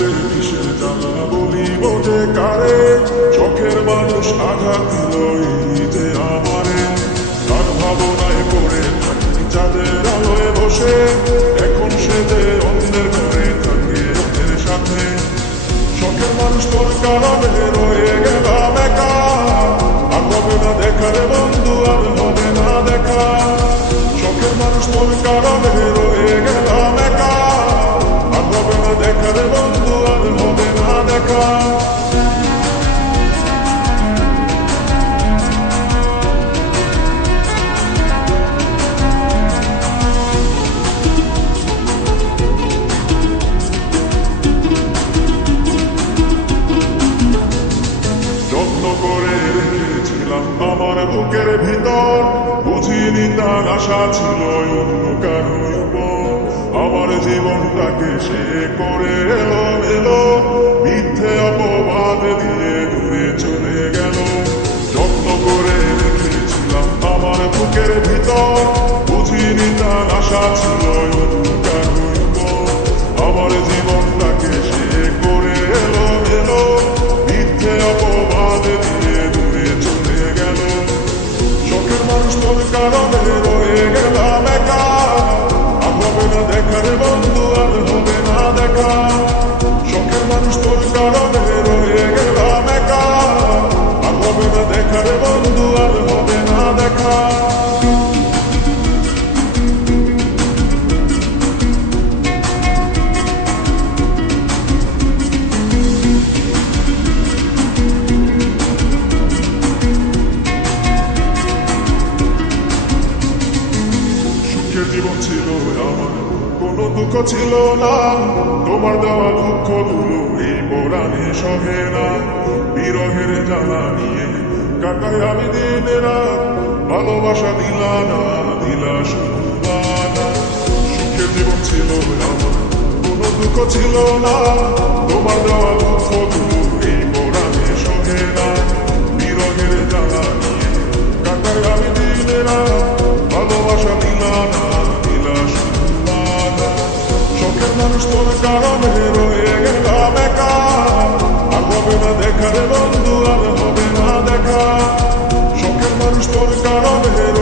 রে কিসের জ্বালা বলিব যে কারে চোখের মানুষ আঘাত দিল আমারে তার ভাবনায় পড়ে থাকি চাঁদের আলোয় বসে এখন অন্যের ঘরে থাকে অন্যের সাথে শখের মানুষ তোর কারণে রয়ে গেলাম একা। আর হবে না দেখা রে বন্ধু আর হবে না দেখা। শখের মানুষ তোর কারণে দেখা রে বন্ধু আর হবে না দেখা আমার বুকের ভিতর বুঝিনি তার আশা ছিল অন্য কারও উপর জীবনটাকে সে করে এলো এলো। মিথ্যে অপবাদ দিয়ে দূরে চলে গেল। যত্ন করে আমার বুকের ভিতর। বুঝিনি তার আশা ছিল আমার জীবনটাকে সে করে এলো এলো। মিথ্যে অপবাদ দিয়ে দূরে চলে গেল। চোখের মানুষ তোর কারণে রয়ে গেলাম একা। সুখের জীবন ছিল আমার কোনো দুঃখ ছিল না তোমার দেওয়া দুঃখগুলো এই পরাণে সহে না বিরহের জ্বালা নিয়ে কাটাই আমি দিন রাত ভালোবাসা দিলা না দিলা শুধু সুখের জীবন ছিল আমার কোনো দুঃখ ছিল না তোর কারণে রয়ে গেলাম একা আর হবে না দেখা রে বন্ধু আর হবে না দেখা শখের মানুষ তোর কারণে